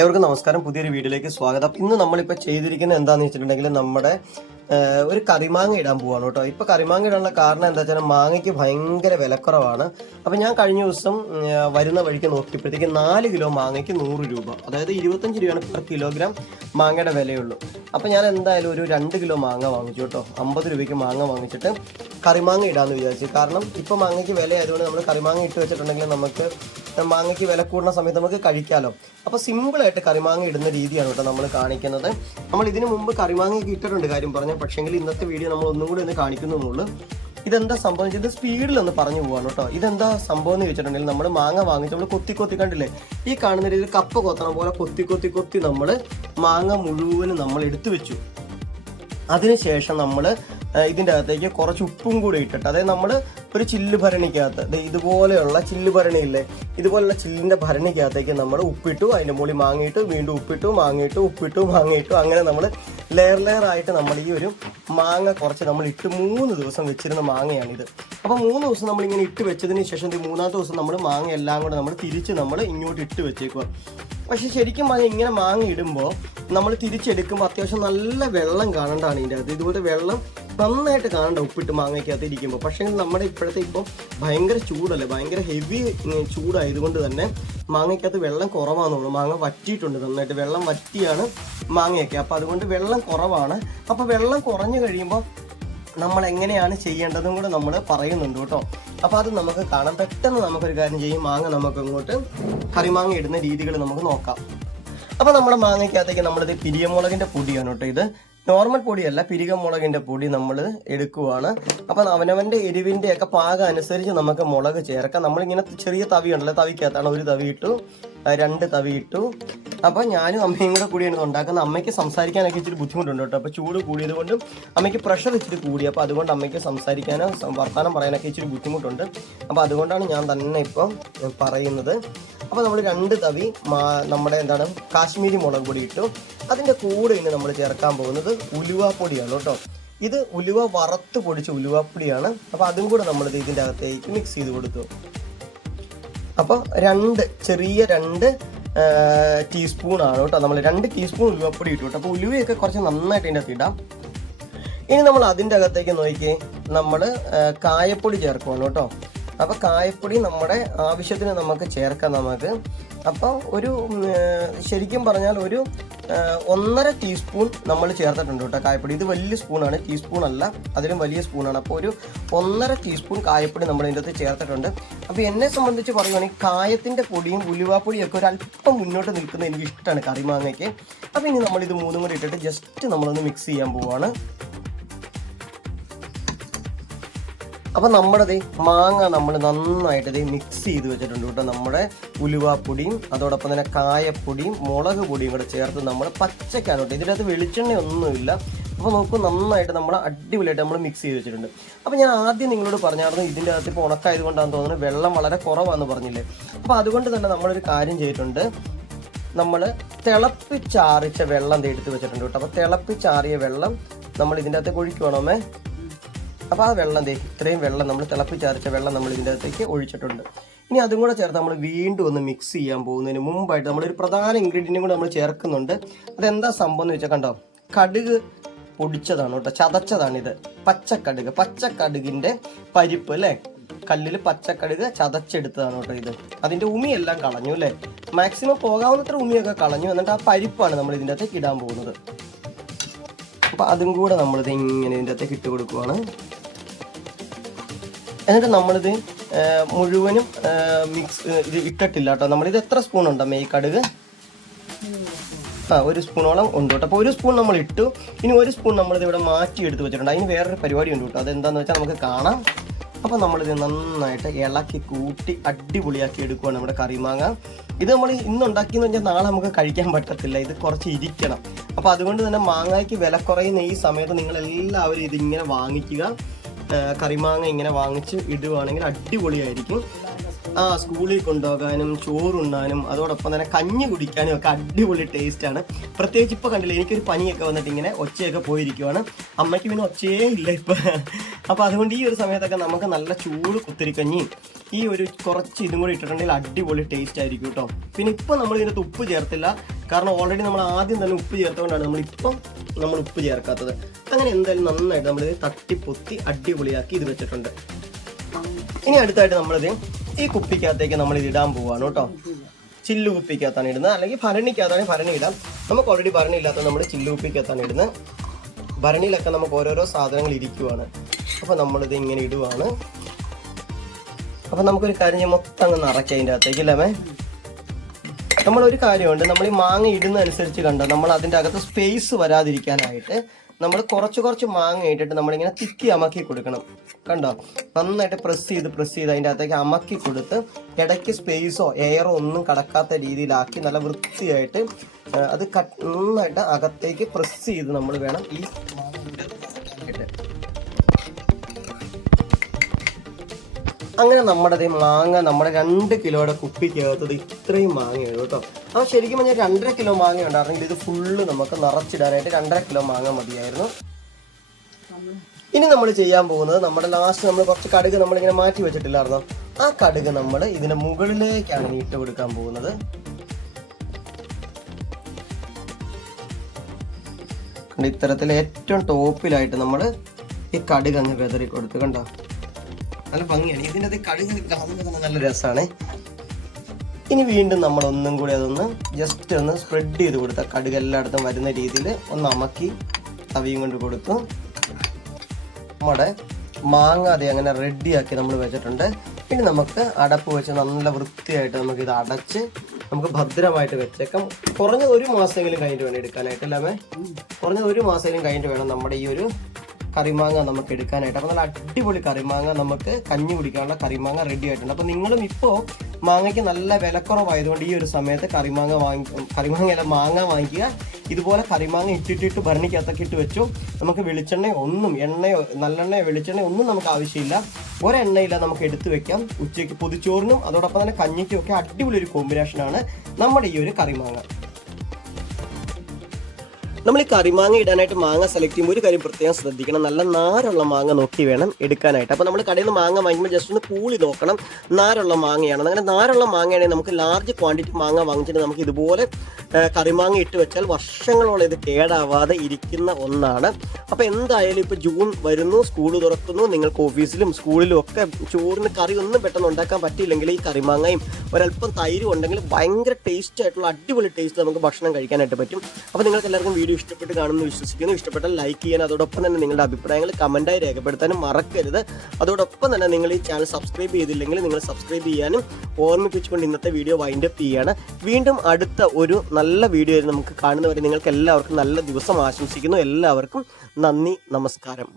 ഏവർക്കും നമസ്കാരം. പുതിയൊരു വീഡിയോയിലേക്ക് സ്വാഗതം. ഇന്ന് നമ്മളിപ്പോൾ ചെയ്തിരിക്കുന്നത് എന്താണെന്ന് വെച്ചിട്ടുണ്ടെങ്കിൽ നമ്മുടെ ഒരു കറിമാങ്ങ ഇടാൻ പോവാണ് കേട്ടോ. ഇപ്പോൾ കറിമാങ്ങ ഇടാനുള്ള കാരണം എന്താ വെച്ചാൽ മാങ്ങയ്ക്ക് ഭയങ്കര വിലക്കുറവാണ്. അപ്പോൾ ഞാൻ കഴിഞ്ഞ ദിവസം വരുന്ന വഴിക്ക് നോക്കിയപ്പോഴത്തേക്ക് നാല് കിലോ മാങ്ങയ്ക്ക് നൂറ് രൂപ അതായത് ഇരുപത്തഞ്ച് രൂപയാണ് പെർ കിലോഗ്രാം മാങ്ങയുടെ വിലയുള്ളൂ. അപ്പോൾ ഞാൻ എന്തായാലും ഒരു രണ്ട് കിലോ മാങ്ങ വാങ്ങിച്ചു കേട്ടോ. അമ്പത് രൂപയ്ക്ക് മാങ്ങ വാങ്ങിച്ചിട്ട് കറിമാങ്ങ ഇടാമെന്ന് വിചാരിച്ചു. കാരണം ഇപ്പോൾ മാങ്ങയ്ക്ക് വില ആയതുകൊണ്ട് നമ്മൾ കറിമാങ്ങ ഇട്ട് വെച്ചിട്ടുണ്ടെങ്കിൽ നമുക്ക് മാങ്ങയ്ക്ക് വില കൂടുന്ന സമയത്ത് നമുക്ക് കഴിക്കാമല്ലോ അപ്പോൾ സിമ്പിളായിട്ട് കറിമാങ്ങ ഇടുന്ന രീതിയാണ് കേട്ടോ നമ്മൾ കാണിക്കുന്നത്. നമ്മൾ ഇതിനു മുമ്പ് കറിമാങ്ങയൊക്കെ ഇട്ടിട്ടുണ്ട് കാര്യം പറഞ്ഞു പക്ഷേങ്കിൽ ഇന്നത്തെ വീഡിയോ നമ്മൾ ഒന്നും കൂടി ഒന്ന് കാണിക്കുന്നുള്ളൂ. ഇതെന്താ സംഭവം ഇത് സ്പീഡിൽ ഒന്ന് പറഞ്ഞു പോവാണ് കേട്ടോ. ഇതെന്താ സംഭവം എന്ന് ചോദിച്ചിട്ടുണ്ടെങ്കിൽ നമ്മൾ മാങ്ങ വാങ്ങിച്ച് നമ്മൾ കൊത്തി കൊത്തി കണ്ടില്ലേ? ഈ കാണുന്ന രീതിയിൽ കപ്പ കൊത്തണം പോലെ കൊത്തി കൊത്തി കൊത്തി നമ്മൾ മാങ്ങ മുഴുവനും നമ്മൾ എടുത്തു വെച്ചു. അതിനുശേഷം നമ്മൾ ഇതിന്റെ അകത്തേക്ക് കുറച്ച് ഉപ്പും കൂടി ഇട്ടിട്ട് അതായത് നമ്മൾ ഒരു ചില്ല് ഭരണിക്കകത്ത്. ഇതുപോലെയുള്ള ചില്ല് ഭരണിയില്ലേ? ഇതുപോലെയുള്ള ചില്ലിന്റെ ഭരണിക്കകത്തേക്ക് നമ്മൾ ഉപ്പിട്ടു അതിന്റെ മുകളിൽ മാങ്ങിയിട്ടു വീണ്ടും ഉപ്പിട്ടു മാങ്ങിയിട്ടു ഉപ്പിട്ടു മാങ്ങിയിട്ടു. അങ്ങനെ നമ്മൾ ലെയർ ലെയർ ആയിട്ട് നമ്മൾ ഈ ഒരു മാങ്ങ കുറച്ച് നമ്മൾ ഇട്ട് മൂന്ന് ദിവസം വെച്ചിരുന്ന മാങ്ങയാണിത്. അപ്പോൾ മൂന്ന് ദിവസം നമ്മൾ ഇങ്ങനെ ഇട്ട് വെച്ചതിന് ശേഷം മൂന്നാമത്തെ ദിവസം നമ്മൾ മാങ്ങ എല്ലാം കൂടെ നമ്മൾ തിരിച്ച് നമ്മൾ ഇങ്ങോട്ട് ഇട്ട് വെച്ചേക്കുക പക്ഷെ ശരിക്കും പറഞ്ഞാൽ ഇങ്ങനെ മാങ്ങ ഇടുമ്പോൾ നമ്മൾ തിരിച്ചെടുക്കുമ്പോൾ അത്യാവശ്യം നല്ല വെള്ളം കാണേണ്ടതാണ് ഇതിന്റെ അത് ഇതുപോലെ വെള്ളം നന്നായിട്ട് കാണണ്ട ഉപ്പിട്ട് മാങ്ങയ്ക്കകത്ത് ഇരിക്കുമ്പോൾ പക്ഷേ നമ്മുടെ ഇപ്പോഴത്തെ ഇപ്പം ഭയങ്കര ചൂടല്ലേ? ഭയങ്കര ഹെവി ചൂടായതുകൊണ്ട് തന്നെ മാങ്ങയ്ക്കകത്ത് വെള്ളം കുറവാന്ന് തോന്നുന്നു മാങ്ങ വറ്റിയിട്ടുണ്ട് നന്നായിട്ട്. വെള്ളം വറ്റിയാണ് മാങ്ങയൊക്കെ. അപ്പോൾ അതുകൊണ്ട് വെള്ളം കുറവാണ്. അപ്പോൾ വെള്ളം കുറഞ്ഞു കഴിയുമ്പോൾ നമ്മൾ എങ്ങനെയാണ് ചെയ്യേണ്ടതും കൂടെ നമ്മൾ പറയുന്നുണ്ട് കേട്ടോ. അപ്പോൾ അത് നമുക്ക് കാണാം. പെട്ടെന്ന് നമുക്കൊരു കാര്യം ചെയ്യും. മാങ്ങ നമുക്ക് ഇങ്ങോട്ട് കറിമാങ്ങ ഇടുന്ന രീതികൾ നമുക്ക് നോക്കാം. അപ്പോൾ നമ്മുടെ മാങ്ങയ്ക്കകത്തേക്ക് നമ്മളിത് പിരിയമുളകിന്റെ പൊടിയാണ് കേട്ടോ ഇത്. നോർമൽ പൊടിയല്ല പിരികമുളകിന്റെ പൊടി നമ്മൾ എടുക്കുവാണ്. അപ്പം അവനവന്റെ എരിവിന്റെ ഒക്കെ പാകം അനുസരിച്ച് നമുക്ക് മുളക് ചേർക്കാം. നമ്മളിങ്ങനെ ചെറിയ തവി ഉണ്ടല്ലോ തവിക്കകത്താണ് ഒരു തവി ഇട്ടു. രണ്ട് തവി ഇട്ടു. അപ്പോൾ ഞാനും അമ്മയും കൂടെ കൂടിയാണ് ഉണ്ടാക്കുന്നത്. അമ്മയ്ക്ക് സംസാരിക്കാനൊക്കെ ഇച്ചിരി ബുദ്ധിമുട്ടുണ്ട് കേട്ടോ. അപ്പോൾ ചൂട് കൂടിയത് കൊണ്ടും അമ്മയ്ക്ക് പ്രഷർ ഇച്ചിരി കൂടി. അപ്പോൾ അതുകൊണ്ട് അമ്മയ്ക്ക് സംസാരിക്കാനോ വർത്താനം പറയാനൊക്കെ ഇച്ചിരി ബുദ്ധിമുട്ടുണ്ട്. അപ്പോൾ അതുകൊണ്ടാണ് ഞാൻ തന്നെ ഇപ്പം പറയുന്നത്. അപ്പോൾ നമ്മൾ രണ്ട് തവി നമ്മുടെ എന്താണ് കാശ്മീരി മുളക് പൊടി ഇട്ടു. അതിന്റെ കൂടെ ഇന്ന് നമ്മൾ ചേർക്കാൻ പോകുന്നത് ഉലുവാപ്പൊടിയാണ് കേട്ടോ. ഇത് ഉലുവ വറുത്ത് പൊടിച്ച ഉലുവാപ്പൊടിയാണ് അപ്പോൾ അതും കൂടെ നമ്മൾ ഇതിന്റെ അകത്തേക്ക് മിക്സ് ചെയ്ത് കൊടുത്തു. അപ്പോൾ രണ്ട് ചെറിയ രണ്ട് ടീസ്പൂൺ ആണ് കേട്ടോ നമ്മൾ രണ്ട് ടീസ്പൂൺ ഉലുവപ്പൊടി ഇട്ടു കേട്ടോ. അപ്പോൾ ഉലുവയൊക്കെ കുറച്ച് നന്നായിട്ട് ഇതിന്റെ അകത്ത് ഇടാം. ഇനി നമ്മൾ അതിന്റെ അകത്തേക്ക് നോക്കി നമ്മൾ കായപ്പൊടി ചേർക്കുവാണ് കേട്ടോ. അപ്പോൾ കായപ്പൊടി നമ്മുടെ ആവശ്യത്തിന് നമുക്ക് ചേർക്കാം നമുക്ക്. അപ്പോൾ ഒരു ശരിക്കും പറഞ്ഞാൽ ഒരു ഒന്നര ടീസ്പൂൺ നമ്മൾ ചേർത്തിട്ടുണ്ട് കേട്ടോ കായപ്പൊടി. ഇത് വലിയ സ്പൂണാണ് ടീസ്പൂൺ അല്ല അതിലും വലിയ സ്പൂണാണ്. അപ്പോൾ ഒരു ഒന്നര ടീസ്പൂൺ കായപ്പൊടി നമ്മൾ ഇതിന്റെ അകത്ത് ചേർത്തിട്ടുണ്ട്. അപ്പോൾ എന്നെ സംബന്ധിച്ച് പറയുവാണെങ്കിൽ കായത്തിന്റെ പൊടിയും ഉലുവാപ്പൊടിയും ഒക്കെ ഒരു അല്പം മുന്നോട്ട് നിൽക്കുന്നത് എനിക്ക് ഇഷ്ടമാണ് കറിമാങ്ങയ്ക്ക് അപ്പോൾ ഇനി നമ്മളിത് മൂന്നും കൂടി ഇട്ടിട്ട് ജസ്റ്റ് നമ്മളൊന്ന് മിക്സ് ചെയ്യാൻ പോവുകയാണ് അപ്പം നമ്മുടെ ദേ മാങ്ങ നമ്മൾ നന്നായിട്ട് ദേ മിക്സ് ചെയ്ത് വെച്ചിട്ടുണ്ട് കേട്ടോ. നമ്മുടെ ഉലുവാപ്പൊടിയും അതോടൊപ്പം തന്നെ കായപ്പൊടിയും മുളക് പൊടിയും കൂടെ ചേർത്ത് നമ്മൾ പച്ചക്കാണ് കേട്ടോ. ഇതിനകത്ത് വെളിച്ചെണ്ണയൊന്നുമില്ല. അപ്പോൾ നോക്കൂ നന്നായിട്ട് നമ്മൾ അടിപൊളിയായിട്ട് നമ്മൾ മിക്സ് ചെയ്ത് വെച്ചിട്ടുണ്ട്. അപ്പോൾ ഞാൻ ആദ്യം നിങ്ങളോട് പറഞ്ഞായിരുന്നു ഇതിന്റെ അകത്ത് ഇപ്പോൾ ഉണക്കായത് കൊണ്ടാണെന്ന് തോന്നുന്നു. വെള്ളം വളരെ കുറവാണെന്ന് പറഞ്ഞില്ലേ. അപ്പോൾ അതുകൊണ്ട് തന്നെ നമ്മളൊരു കാര്യം ചെയ്തിട്ടുണ്ട്. നമ്മൾ തിളപ്പിച്ചാറിച്ച വെള്ളം എടുത്ത് വെച്ചിട്ടുണ്ട് കേട്ടോ. അപ്പോൾ തിളപ്പിച്ചാറിയ വെള്ളം നമ്മൾ ഇതിന്റെ അകത്തേക്ക് ഒഴിക്കുവാണോമേ അപ്പോൾ ആ വെള്ളം ദേ ഇത്രയും വെള്ളം നമ്മൾ തിളപ്പിച്ചരച്ച വെള്ളം നമ്മൾ ഇതിന്റെ അകത്തേക്ക് ഒഴിച്ചിട്ടുണ്ട്. ഇനി അതും കൂടെ ചേർത്ത് നമ്മൾ വീണ്ടും ഒന്ന് മിക്സ് ചെയ്യാൻ പോകുന്നതിന് മുമ്പായിട്ട് നമ്മളൊരു പ്രധാന ഇൻഗ്രീഡിയന്റും കൂടെ നമ്മൾ ചേർക്കുന്നുണ്ട്. അതെന്താ സംഭവം എന്ന് വെച്ചാൽ കണ്ടോ കടുക് പൊടിച്ചതാണ് കേട്ടോ ചതച്ചതാണിത് പച്ചക്കടുക് പച്ചക്കടുകിന്റെ പരിപ്പ് അല്ലേ? കല്ലിൽ പച്ചക്കടുക് ചതച്ചെടുത്തതാണ് കേട്ടോ ഇത്. അതിന്റെ ഉമിയെല്ലാം കളഞ്ഞു അല്ലേ? മാക്സിമം പോകാവുന്നത്ര ഉമിയൊക്കെ കളഞ്ഞു എന്നിട്ട് ആ പരിപ്പാണ് നമ്മൾ ഇതിന്റെ അകത്തേക്ക് ഇടാൻ പോകുന്നത്. അപ്പോൾ അതും കൂടെ നമ്മളിത് ഇങ്ങനെ ഇതിന്റെ അകത്തേക്ക് ഇട്ട് കൊടുക്കുവാണ്. എന്നിട്ട് നമ്മളിത് മുഴുവനും മിക്സ് ഇത് ഇട്ടിട്ടില്ല കേട്ടോ. നമ്മളിത് എത്ര സ്പൂൺ ഉണ്ടോ ഈ കടുക്? ആ ഒരു സ്പൂണോളം ഉണ്ട് കേട്ടോ. അപ്പോൾ ഒരു സ്പൂൺ നമ്മൾ ഇട്ടു. ഇനി ഒരു സ്പൂൺ നമ്മളിത് ഇവിടെ മാറ്റി എടുത്ത് വെച്ചിട്ടുണ്ട്. അതിന് വേറൊരു പരിപാടി ഉണ്ട് കേട്ടോ. അതെന്താണെന്ന് വെച്ചാൽ നമുക്ക് കാണാം. അപ്പോൾ നമ്മളിത് നന്നായിട്ട് ഇളക്കി കൂട്ടി അടിപൊളിയാക്കി എടുക്കുകയാണ് നമ്മുടെ കറിമാങ്ങ ഇത് നമ്മൾ ഇന്ന് ഉണ്ടാക്കിയെന്ന് വെച്ചാൽ നാളെ നമുക്ക് കഴിക്കാൻ പറ്റത്തില്ല. ഇത് കുറച്ച് ഇരിക്കണം. അപ്പോൾ അതുകൊണ്ട് തന്നെ മാങ്ങയ്ക്ക് വില കുറയുന്ന ഈ സമയത്ത് നിങ്ങൾ എല്ലാവരും ഇതിങ്ങനെ വാങ്ങിക്കുക. കറിമാങ്ങ ഇങ്ങനെ വാങ്ങിച്ച് ഇടുകയാണെങ്കിൽ അടിപൊളിയായിരിക്കും. ആ സ്കൂളിൽ കൊണ്ടുപോകാനും ചോറുണ്ണാനും അതോടൊപ്പം തന്നെ കഞ്ഞി കുടിക്കാനും ഒക്കെ അടിപൊളി ടേസ്റ്റ് ആണ്. പ്രത്യേകിച്ച് ഇപ്പോൾ കണ്ടില്ല എനിക്കൊരു പനിയൊക്കെ വന്നിട്ട് ഇങ്ങനെ ഒച്ചയൊക്കെ പോയിരിക്കുവാണ്. അമ്മയ്ക്ക് പിന്നെ ഒച്ചയേ ഇല്ല ഇപ്പം. അപ്പോൾ അതുകൊണ്ട് ഈ ഒരു സമയത്തൊക്കെ നമുക്ക് നല്ല ചൂട് കുത്തിരിക്കഞ്ഞിയും ഈ ഒരു കുറച്ച് ഇതും കൂടി ഇട്ടിട്ടുണ്ടെങ്കിൽ അടിപൊളി ടേസ്റ്റ് ആയിരിക്കും കേട്ടോ. പിന്നെ ഇപ്പോൾ നമ്മൾ ഇതിനകത്ത് ഉപ്പ് ചേർത്തില്ല. കാരണം ഓൾറെഡി നമ്മൾ ആദ്യം തന്നെ ഉപ്പ് ചേർത്തുകൊണ്ടാണ് നമ്മളിപ്പം നമ്മൾ ഉപ്പ് ചേർക്കാത്തത്. അങ്ങനെ എന്തായാലും നന്നായിട്ട് നമ്മൾ തട്ടിപ്പൊത്തി അടിപൊളിയാക്കി ഇത് വെച്ചിട്ടുണ്ട്. ഇനി അടുത്തായിട്ട് നമ്മളിത് ഈ കുപ്പിക്കകത്തേക്ക് നമ്മൾ ഇത് ഇടാൻ പോവാണ് കേട്ടോ. ചില്ലു കുപ്പിക്കകത്താണ് ഇടുന്നത്. അല്ലെങ്കിൽ ഭരണിക്കകത്താണ് ഭരണി ഇടാം. നമുക്ക് ഓൾറെഡി ഭരണി ഇല്ലാത്ത നമ്മൾ ചില്ലു കുപ്പിക്കകത്താണ് ഇടുന്നത്. ഭരണിയിലൊക്കെ നമുക്ക് ഓരോരോ സാധനങ്ങൾ ഇരിക്കുവാണ്. അപ്പോൾ നമ്മളിത് ഇങ്ങനെ ഇടുവാണ്. അപ്പോൾ നമുക്കൊരു കാര്യം മൊത്തം അങ്ങ് നിറയ്ക്കാം അതിന്റെ അകത്തേക്ക് അല്ലേ? നമ്മളൊരു കാര്യമുണ്ട്. നമ്മൾ ഈ മാങ്ങ ഇടുന്ന അനുസരിച്ച് കണ്ടോ നമ്മൾ അതിന്റെ അകത്ത് സ്പേസ് വരാതിരിക്കാനായിട്ട് നമ്മൾ കുറച്ച് കുറച്ച് മാങ്ങ ഇട്ടിട്ട് നമ്മളിങ്ങനെ തിക്കി അമക്കി കൊടുക്കണം. കണ്ടോ? നന്നായിട്ട് പ്രസ് ചെയ്ത് പ്രസ് ചെയ്ത് അതിന്റെ അകത്തേക്ക് അമക്കി കൊടുത്ത് ഇടയ്ക്ക് സ്പേസോ എയറോ ഒന്നും കടക്കാത്ത രീതിയിലാക്കി നല്ല വൃത്തിയായിട്ട് അത് കട്ട് നന്നായിട്ട് അകത്തേക്ക് പ്രസ് ചെയ്ത് നമ്മൾ വേണം ഈ അങ്ങനെ നമ്മുടെ മാങ്ങ നമ്മുടെ രണ്ട് കിലോയുടെ കുപ്പിക്കകത്തത് ഇത്രയും മാങ്ങയാണ് കേട്ടോ. അപ്പോൾ ശരിക്കും പറഞ്ഞാൽ രണ്ടര കിലോ മാങ്ങ ഉണ്ടായിരുന്നെങ്കിൽ ഇത് ഫുള്ള് നമുക്ക് നിറച്ചിടാനായിട്ട് രണ്ടര കിലോ മാങ്ങ മതിയായിരുന്നു. ഇനി നമ്മൾ ചെയ്യാൻ പോകുന്നത് നമ്മുടെ ലാസ്റ്റ് നമ്മൾ കുറച്ച് കടുക് നമ്മളിങ്ങനെ മാറ്റി വെച്ചിട്ടില്ലായിരുന്നോ? ആ കടുക് നമ്മൾ ഇതിന് മുകളിലേക്കാണ് ഇനി ഇട്ട് കൊടുക്കാൻ പോകുന്നത്. ഇത്തരത്തിൽ ഏറ്റവും ടോപ്പിലായിട്ട് നമ്മൾ ഈ കടുക് അങ്ങ് വെതറി കൊടുത്തു കണ്ടോ? നല്ല ഭംഗിയാണ്. ഇതിന്റെ കടുക് കാണുന്നത് നല്ല രസമാണ്. ഇനി വീണ്ടും നമ്മൾ ഒന്നും കൂടി അതൊന്ന് ജസ്റ്റ് ഒന്ന് സ്പ്രെഡ് ചെയ്ത് കൊടുത്ത കടുക് എല്ലായിടത്തും വരുന്ന രീതിയിൽ ഒന്ന് അമക്കി തവിയും കൊണ്ട് കൊടുത്തു. നമ്മുടെ മാങ്ങ അതെ അങ്ങനെ റെഡിയാക്കി നമ്മൾ വെച്ചിട്ടുണ്ട്. ഇനി നമുക്ക് അടപ്പ് വെച്ച് നല്ല വൃത്തിയായിട്ട് നമുക്ക് ഇത് അടച്ച് നമുക്ക് ഭദ്രമായിട്ട് വെച്ചേക്കാം. കുറഞ്ഞ ഒരു മാസമെങ്കിലും കഴിഞ്ഞിട്ട് വേണം എടുക്കാനായിട്ട് അല്ലേ കുറഞ്ഞ ഒരു മാസമെങ്കിലും കഴിഞ്ഞിട്ട് വേണം നമ്മുടെ ഈ ഒരു കറിമാങ്ങ നമുക്ക് എടുക്കാനായിട്ട്. അപ്പോൾ നല്ല അടിപൊളി കറിമാങ്ങ നമുക്ക് കഞ്ഞി കുടിക്കാനുള്ള കറിമാങ്ങ റെഡി ആയിട്ടുണ്ട്. അപ്പോൾ നിങ്ങളും ഇപ്പോൾ മാങ്ങയ്ക്ക് നല്ല വിലക്കുറവായതുകൊണ്ട് ഈ ഒരു സമയത്ത് കറിമാങ്ങ വാങ്ങി കറിമാങ്ങ മാങ്ങ വാങ്ങിക്കുക. ഇതുപോലെ കറിമാങ്ങ ഇട്ടിട്ടിട്ട് ഭരണിക്കകത്തൊക്കെ ഇട്ട് വെച്ചു. നമുക്ക് വെളിച്ചെണ്ണയോ ഒന്നും എണ്ണയോ നല്ലെണ്ണയോ വെളിച്ചെണ്ണയോ ഒന്നും നമുക്ക് ആവശ്യമില്ല. ഒരെണ്ണയില്ല നമുക്ക് എടുത്തു വെക്കാം. ഉച്ചയ്ക്ക് പൊതിച്ചോറിനും അതോടൊപ്പം തന്നെ കഞ്ഞിക്കും ഒക്കെ അടിപൊളി ഒരു കോമ്പിനേഷനാണ് നമ്മുടെ ഈ ഒരു കറിമാങ്ങ. നമ്മൾ ഈ കറിമാങ്ങ ഇടാനായിട്ട് മാങ്ങ സെലക്ട് ചെയ്യുമ്പോൾ ഒരു കാര്യം പ്രത്യേകം ശ്രദ്ധിക്കണം. നല്ല നാരുള്ള മാങ്ങ നോക്കി വേണം എടുക്കാനായിട്ട്. അപ്പോൾ നമ്മൾ കടയിൽ നിന്ന് മാങ്ങ വാങ്ങിക്കുമ്പോൾ ജസ്റ്റ് ഒന്ന് കൂളി നോക്കണം. നാരുള്ള മാങ്ങയാണ്. അങ്ങനെ നാരുള്ള മാങ്ങയാണെങ്കിൽ നമുക്ക് ലാർജ് ക്വാണ്ടിറ്റി മാങ്ങ വാങ്ങിച്ചിട്ട് നമുക്ക് ഇതുപോലെ കറിമാങ്ങ ഇട്ട് വെച്ചാൽ വർഷങ്ങളോളം ഇത് കേടാവാതെ ഇരിക്കുന്ന ഒന്നാണ്. അപ്പോൾ എന്തായാലും ഇപ്പോൾ ജൂൺ വരുന്നു സ്കൂൾ തുറക്കുന്നു. നിങ്ങൾക്ക് ഓഫീസിലും സ്കൂളിലും ഒക്കെ ചോറിന് കറി ഒന്നും പെട്ടെന്ന് ഉണ്ടാക്കാൻ പറ്റിയില്ലെങ്കിൽ ഈ കറിമാങ്ങയും ഒരല്പം തൈരും ഉണ്ടെങ്കിൽ ഭയങ്കര ടേസ്റ്റ് ആയിട്ടുള്ള അടിപൊളി ടേസ്റ്റ് നമുക്ക് ഭക്ഷണം കഴിക്കാനായിട്ട് പറ്റും. അപ്പോൾ നിങ്ങൾക്ക് എല്ലാവർക്കും വീഡിയോ ഇഷ്ടപ്പെട്ട് കാണുമെന്ന് വിശ്വസിക്കുന്നു. ഇഷ്ടപ്പെട്ടാൽ ലൈക്ക് ചെയ്യാൻ അതോടൊപ്പം തന്നെ നിങ്ങളുടെ അഭിപ്രായങ്ങൾ കമന്റായി രേഖപ്പെടുത്താനും മറക്കരുത്. അതോടൊപ്പം തന്നെ നിങ്ങൾ ഈ ചാനൽ സബ്സ്ക്രൈബ് ചെയ്തില്ലെങ്കിൽ നിങ്ങൾ സബ്സ്ക്രൈബ് ചെയ്യാനും ഓർമ്മിപ്പിച്ചുകൊണ്ട് ഇന്നത്തെ വീഡിയോ വൈൻഡ് അപ്പ് ചെയ്യാണ്. വീണ്ടും അടുത്ത ഒരു നല്ല വീഡിയോ നമുക്ക് കാണുന്നവരെ നിങ്ങൾക്ക് എല്ലാവർക്കും നല്ല ദിവസം ആശംസിക്കുന്നു. എല്ലാവർക്കും നന്ദി നമസ്കാരം.